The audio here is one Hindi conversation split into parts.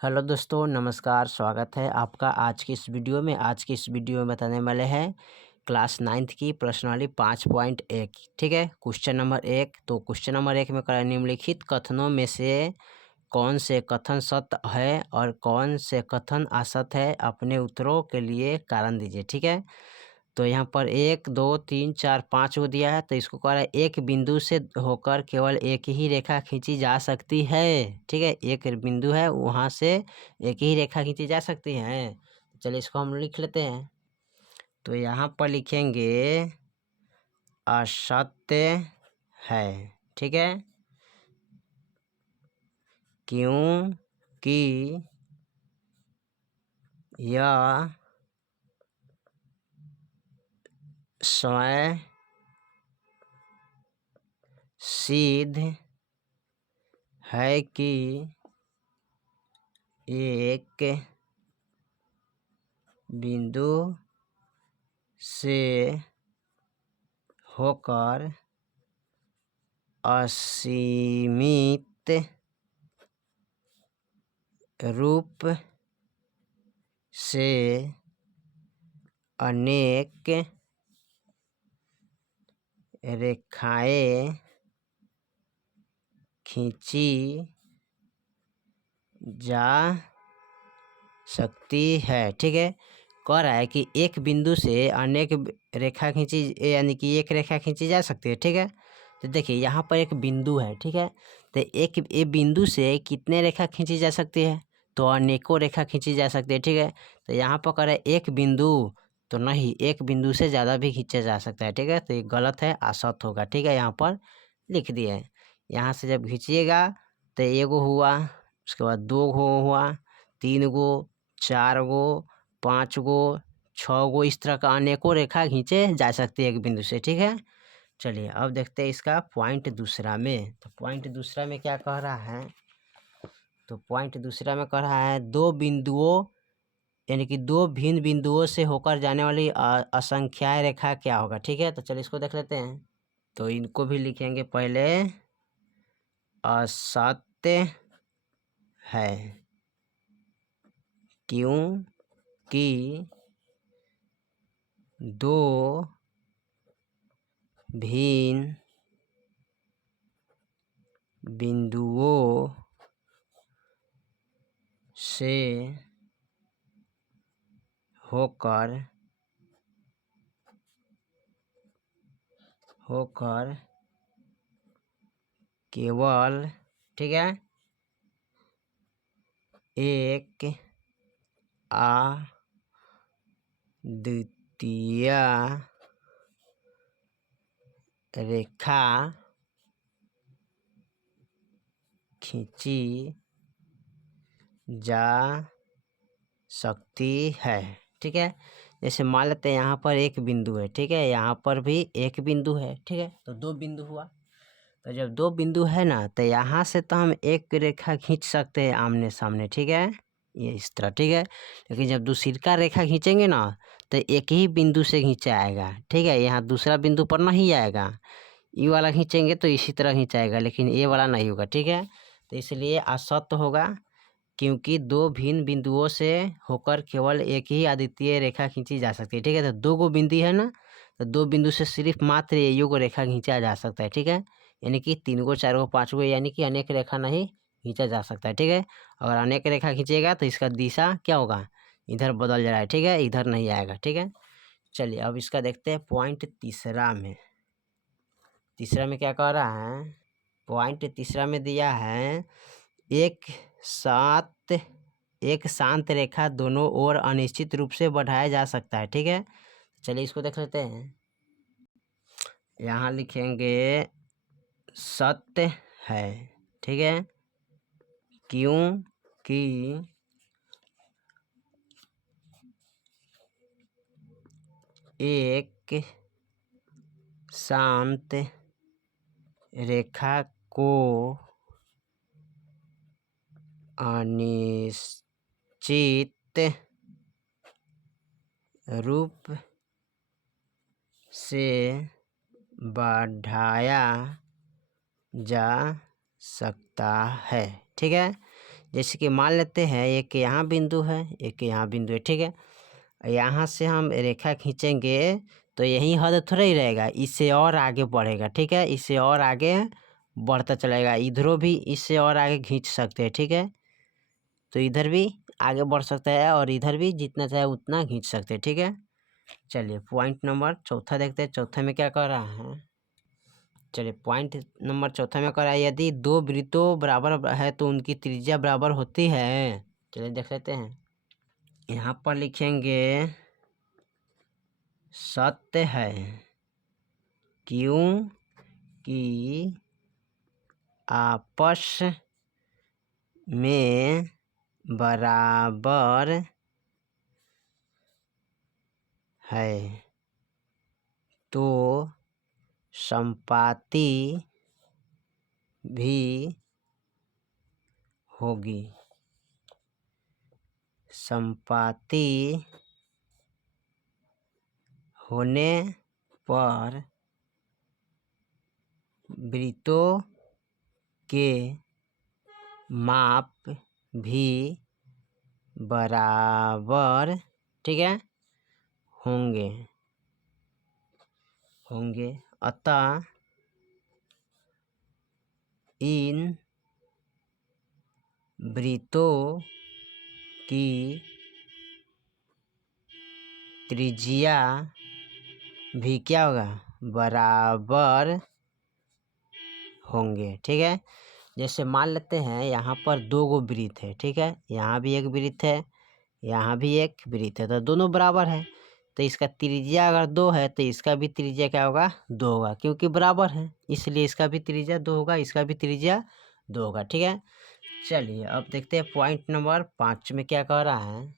हेलो दोस्तों, नमस्कार। स्वागत है आपका आज की इस वीडियो में। आज की इस वीडियो में बताने वाले हैं क्लास 9th की प्रश्नावली 5.1। ठीक है, क्वेश्चन नंबर 1। तो क्वेश्चन नंबर 1 में निम्नलिखित कथनों में से कौन से कथन सत्य है और कौन से कथन असत्य है, अपने उत्तरों के लिए कारण दीजिए। ठीक है, तो यहाँ पर 1 2 3 4 5 को दिया है, तो इसको कह रहा है एक बिंदु से होकर केवल एक ही रेखा खींची जा सकती है। ठीक है, एक बिंदु है, वहाँ से एक ही रेखा खींची जा सकती है। चलिए इसको हम लिख लेते हैं। तो यहाँ पर लिखेंगे असत्य है। ठीक है, क्योंकि यह स्वयं सिद्ध है कि एक बिंदु से होकर असीमित रूप से अनेक रेखाएं खींची जा सकती है। ठीक है, कह रहा है कि एक बिंदु से अनेक रेखा खींची, यानी कि एक रेखा खींची जा सकती है। ठीक है, तो देखिए यहाँ पर एक बिंदु है। ठीक है, तो एक बिंदु से कितने रेखा खींची जा सकती है, तो अनेकों रेखा खींची जा सकती है। ठीक है, तो यहाँ पर कह रहा है एक बिंदु, तो नहीं, एक बिंदु से ज़्यादा भी खींचा जा सकता है। ठीक है, तो ये गलत है, असत्य होगा। ठीक है, यहाँ पर लिख दिए। यहाँ से जब खींचिएगा तो एगो हुआ, उसके बाद 2 गो हुआ, 3 गो, 4 गो, 5 गो, 6 गो, इस तरह का अनेकों रेखा खींचे जा सकती है एक बिंदु से। ठीक है, चलिए अब देखते हैं इसका पॉइंट दूसरा में। तो पॉइंट दूसरा में क्या कह रहा है, तो पॉइंट दूसरा में कह रहा है दो बिंदुओं, यानी कि दो भिन्न बिंदुओं से होकर जाने वाली असंख्याय रेखा क्या होगा। ठीक है, तो चलिए इसको देख लेते हैं। तो इनको भी लिखेंगे पहले असत्य है, क्योंकि दो भिन्न बिंदुओं से होकर केवल, ठीक है, एक अद्वितीय रेखा खींची जा सकती है। ठीक है, जैसे मान लेते हैं यहाँ पर एक बिंदु है। ठीक है, यहाँ पर भी एक बिंदु है। ठीक है, तो दो बिंदु हुआ। तो जब दो बिंदु है ना, तो यहाँ से तो हम एक रेखा खींच सकते हैं आमने सामने। ठीक है, ये इस तरह। ठीक है, लेकिन जब दूसरी रेखा खींचेंगे ना, तो एक ही बिंदु से खींचा आएगा। ठीक है, यहाँ दूसरा बिंदु पर नहीं आएगा। ये वाला खींचेंगे तो इसी तरह खींचाएगा, लेकिन ये वाला नहीं होगा। ठीक है, तो इसलिए असत्य होगा, क्योंकि दो भिन्न बिंदुओं से होकर केवल एक ही अद्वितीय रेखा खींची जा सकती है। ठीक है, तो दो गो बिंदु है ना, तो दो बिंदु से सिर्फ मात्र ये को रेखा खींचा जा सकता है। ठीक है, यानी कि 3 गो 4 गो 5 गो, यानी कि अनेक रेखा नहीं खींचा जा सकता है। ठीक है, अगर अनेक रेखा खींचेगा तो इसका दिशा क्या होगा, इधर बदल जा रहा है। ठीक है, इधर नहीं आएगा। ठीक है, चलिए अब इसका देखते हैं पॉइंट तीसरा में। तीसरा में क्या कह रहा है, पॉइंट तीसरा में दिया है एक शांत रेखा दोनों ओर अनिश्चित रूप से बढ़ाया जा सकता है। ठीक है, चलिए इसको देख लेते हैं। यहाँ लिखेंगे सत्य है। ठीक है, क्योंकि एक शांत रेखा को अनिश्चित रूप से बढ़ाया जा सकता है। ठीक है, जैसे कि मान लेते हैं एक यहाँ बिंदु है, एक यहाँ बिंदु है, ठीक है। यहाँ से हम रेखा खींचेंगे तो यही हद थोड़ा ही रहेगा, इससे और आगे बढ़ेगा, ठीक है। इससे और आगे बढ़ता चलेगा, इधरों भी इससे और आगे खींच सकते हैं, ठीक है। तो इधर भी आगे बढ़ सकता है और इधर भी जितना चाहे उतना खींच सकते हैं, ठीक है। चलिए पॉइंट नंबर चौथा देखते हैं, चौथा में क्या कर रहा है। चलिए पॉइंट नंबर चौथा में कर रहा है, यदि दो वृत्तों बराबर है तो उनकी त्रिज्या बराबर होती है। चलिए देख लेते हैं। यहाँ पर लिखेंगे सत्य है क्यों कि आपस में बराबर है तो संपाति भी होगी। संपाति होने पर वृत्तों के माप भी बराबर, ठीक है, होंगे। अतः इन वृत्तों की त्रिज्या भी क्या होगा, बराबर होंगे, ठीक है। जैसे मान लेते हैं यहाँ पर दो गो वृत्त है, ठीक है। यहाँ भी एक वृत्त है, यहाँ भी एक वृत्त है, तो दोनों बराबर है। तो इसका त्रिज्या अगर 2 है तो इसका भी त्रिज्या क्या होगा, 2 होगा, क्योंकि बराबर है इसलिए इसका भी त्रिज्या 2 होगा, इसका भी त्रिज्या 2 होगा, ठीक है। चलिए अब देखते हैं पॉइंट नंबर 5 में क्या कह रहा है।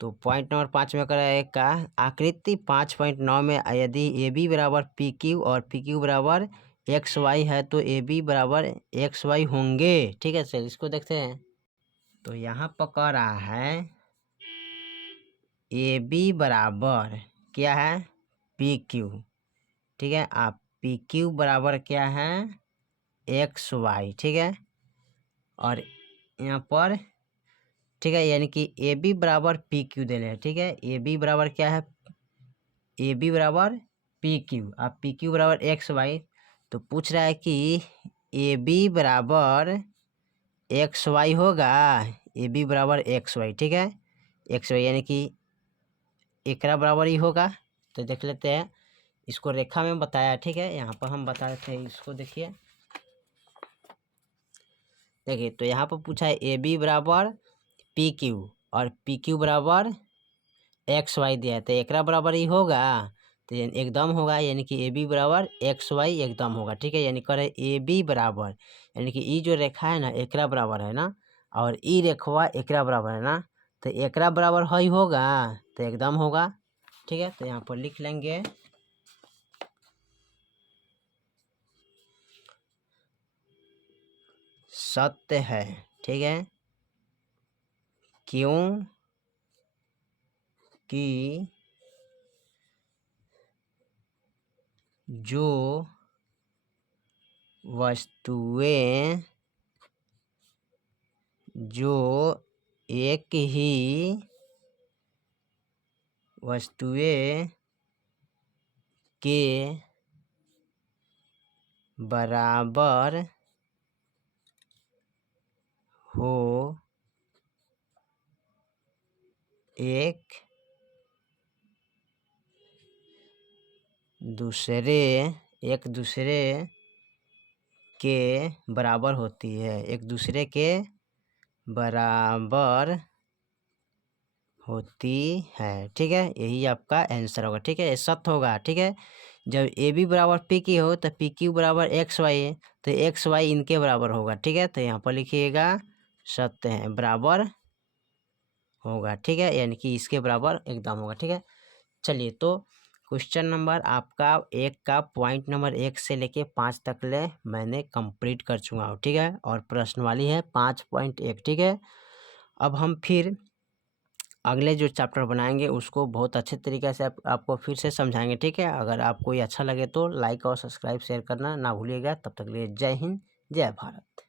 तो पॉइंट नंबर 5 में कह रहा है का आकृति 5.9 में यदि ए बी बराबर पी क्यू और पी क्यू बराबर एक्स वाई है तो ए बी बराबर एक्स वाई होंगे, ठीक है। चलिए इसको देखते हैं। तो यहाँ पर कह रहा है ए बी बराबर क्या है, पी क्यू, ठीक है। आप पी क्यू बराबर क्या है, एक्स वाई, ठीक है। और यहाँ पर ठीक है, यानी कि ए बी बराबर पी क्यू दे रहे हैं, ठीक है। ए बी बराबर क्या है, ए बी बराबर पी क्यू, आप पी क्यू बराबर एक्स वाई। तो पूछ रहा है कि ए बी बराबर एक्स वाई होगा, ए बी बराबर एक्स वाई, ठीक है। एक्स वाई यानी कि एकरा बराबर ही होगा। तो देख लेते हैं, इसको रेखा में बताया, ठीक है। यहाँ पर हम बता देते हैं, इसको देखिए। देखिए तो यहाँ पर पूछा है ए बी बराबर पी क्यू और पी क्यू बराबर एक्स वाई दिया है, तो एकरा बराबर ही होगा, तो एकदम होगा, यानी कि ए बी बराबर एक्स वाई एकदम होगा, ठीक है। यानी करे ए बी बराबर, यानी कि ई जो रेखा है ना एकरा बराबर है ना, और ई रेखवा एकरा बराबर है ना, तो एकरा बराबर ही होगा, तो एकदम होगा, ठीक है। तो यहाँ पर लिख लेंगे सत्य है, ठीक है, क्यों कि जो वस्तुएं जो एक ही वस्तुएं के बराबर हो एक दूसरे के बराबर होती है, एक दूसरे के बराबर होती है, ठीक है। यही आपका आंसर होगा, ठीक है, ये सत्य होगा, ठीक है। जब ए बी बराबर पी क्यू हो तो पी क्यू बराबर एक्स वाई है, तो एक्स वाई इनके बराबर होगा, ठीक है। तो यहाँ पर लिखिएगा सत्य है बराबर होगा, ठीक है, यानी कि इसके बराबर एकदम होगा, ठीक है। चलिए तो क्वेश्चन नंबर आपका 1 का पॉइंट नंबर 1 से लेके 5 तक ले मैंने कंप्लीट कर चुका हूँ, ठीक है। और प्रश्न वाली है 5.1, ठीक है। अब हम फिर अगले जो चैप्टर बनाएंगे उसको बहुत अच्छे तरीके से आपको फिर से समझाएंगे, ठीक है। अगर आपको ये अच्छा लगे तो लाइक और सब्सक्राइब शेयर करना ना भूलिएगा। तब तक के लिए जय हिंद, जय भारत।